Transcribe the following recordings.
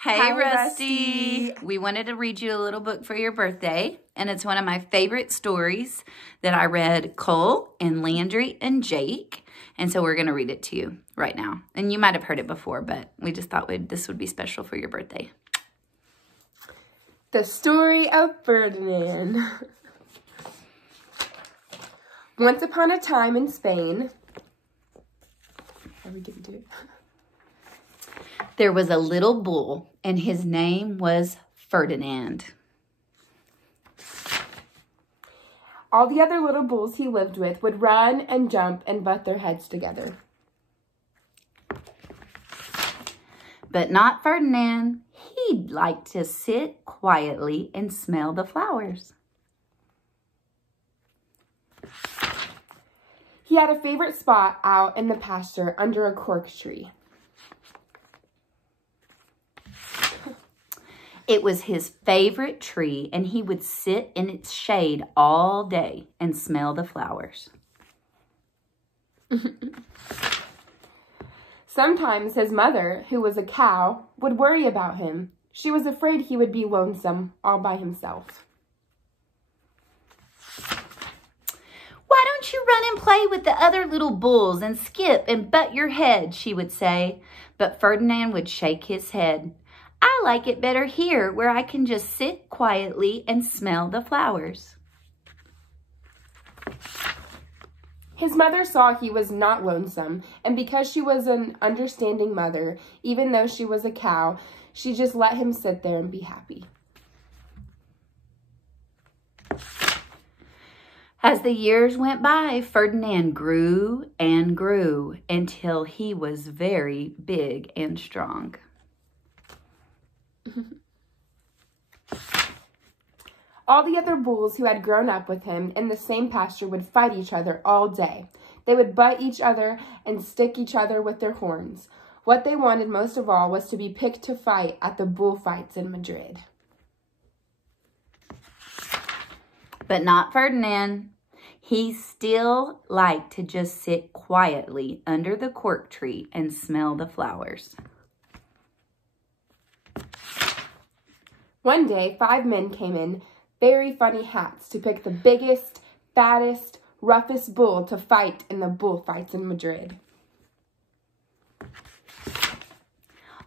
Hey, Hi, Rusty. Rusty. We wanted to read you a little book for your birthday, and it's one of my favorite stories that I read Cole and Landry and Jake, and so we're going to read it to you right now. And you might have heard it before, but we just thought this would be special for your birthday. The Story of Ferdinand. Once upon a time in Spain, there was a little bull, and his name was Ferdinand. All the other little bulls he lived with would run and jump and butt their heads together. But not Ferdinand. He'd like to sit quietly and smell the flowers. He had a favorite spot out in the pasture under a cork tree. It was his favorite tree, and he would sit in its shade all day and smell the flowers. Sometimes his mother, who was a cow, would worry about him. She was afraid he would be lonesome all by himself. "Why don't you run and play with the other little bulls and skip and butt your head?" she would say. But Ferdinand would shake his head. "I like it better here, where I can just sit quietly and smell the flowers." His mother saw he was not lonesome, and because she was an understanding mother, even though she was a cow, she just let him sit there and be happy. As the years went by, Ferdinand grew and grew until he was very big and strong. All the other bulls who had grown up with him in the same pasture would fight each other all day. They would butt each other and stick each other with their horns. What they wanted most of all was to be picked to fight at the bullfights in Madrid. But not Ferdinand. He still liked to just sit quietly under the cork tree and smell the flowers. One day, 5 men came in very funny hats to pick the biggest, fattest, roughest bull to fight in the bullfights in Madrid.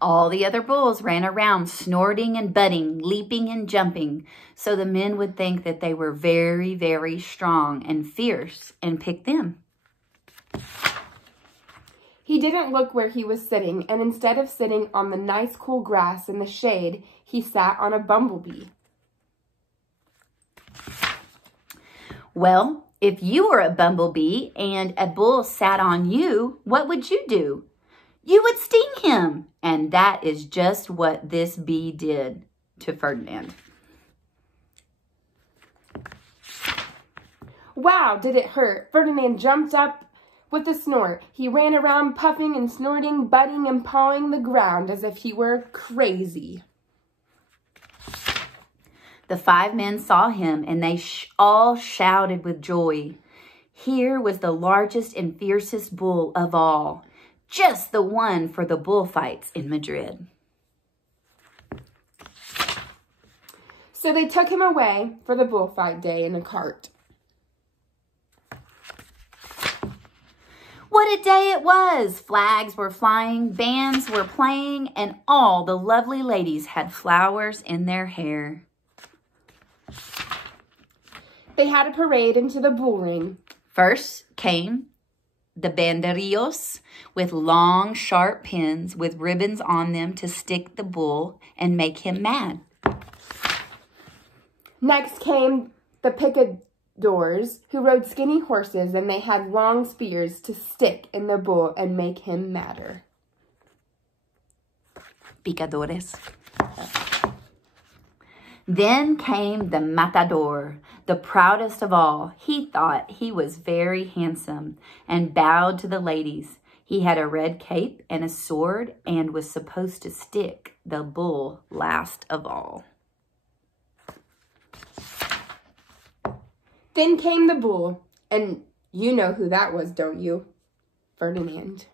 All the other bulls ran around snorting and butting, leaping and jumping, so the men would think that they were very, very strong and fierce and pick them. He didn't look where he was sitting, and instead of sitting on the nice cool grass in the shade, he sat on a bumblebee. Well, if you were a bumblebee and a bull sat on you, what would you do? You would sting him. And that is just what this bee did to Ferdinand. Wow, did it hurt? Ferdinand jumped up with a snort. He ran around puffing and snorting, butting and pawing the ground as if he were crazy. The 5 men saw him, and they all shouted with joy. Here was the largest and fiercest bull of all, just the one for the bullfights in Madrid. So they took him away for the bullfight day in a cart. What a day it was! Flags were flying, bands were playing, and all the lovely ladies had flowers in their hair. They had a parade into the bull ring. First came the banderillos with long, sharp pins with ribbons on them to stick the bull and make him mad. Next came the picadors, who rode skinny horses, and they had long spears to stick in the bull and make him madder. Picadores. Then came the matador, the proudest of all. He thought he was very handsome and bowed to the ladies. He had a red cape and a sword and was supposed to stick the bull last of all. Then came the bull, and you know who that was, don't you? Ferdinand.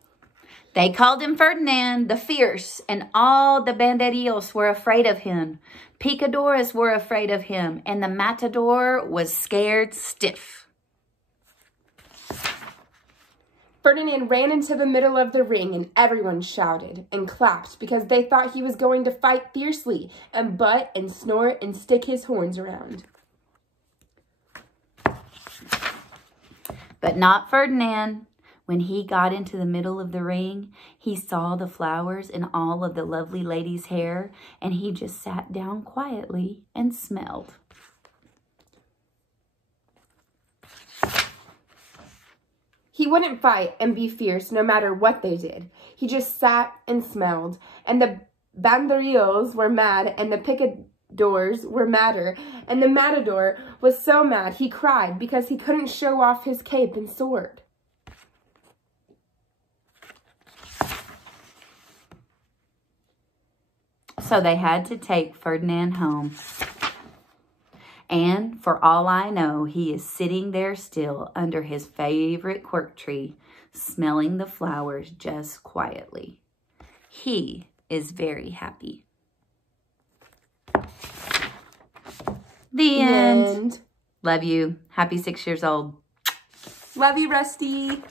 They called him Ferdinand the Fierce, and all the banderillos were afraid of him. Picadores were afraid of him, and the matador was scared stiff. Ferdinand ran into the middle of the ring, and everyone shouted and clapped because they thought he was going to fight fiercely and butt and snort and stick his horns around. But not Ferdinand. When he got into the middle of the ring, he saw the flowers in all of the lovely lady's hair, and he just sat down quietly and smelled. He wouldn't fight and be fierce no matter what they did. He just sat and smelled, and the banderillos were mad, and the picadores were madder, and the matador was so mad he cried because he couldn't show off his cape and sword. So they had to take Ferdinand home. And for all I know, he is sitting there still under his favorite quirk tree, smelling the flowers just quietly. He is very happy. The end. Love you. Happy 6 years old. Love you, Rusty.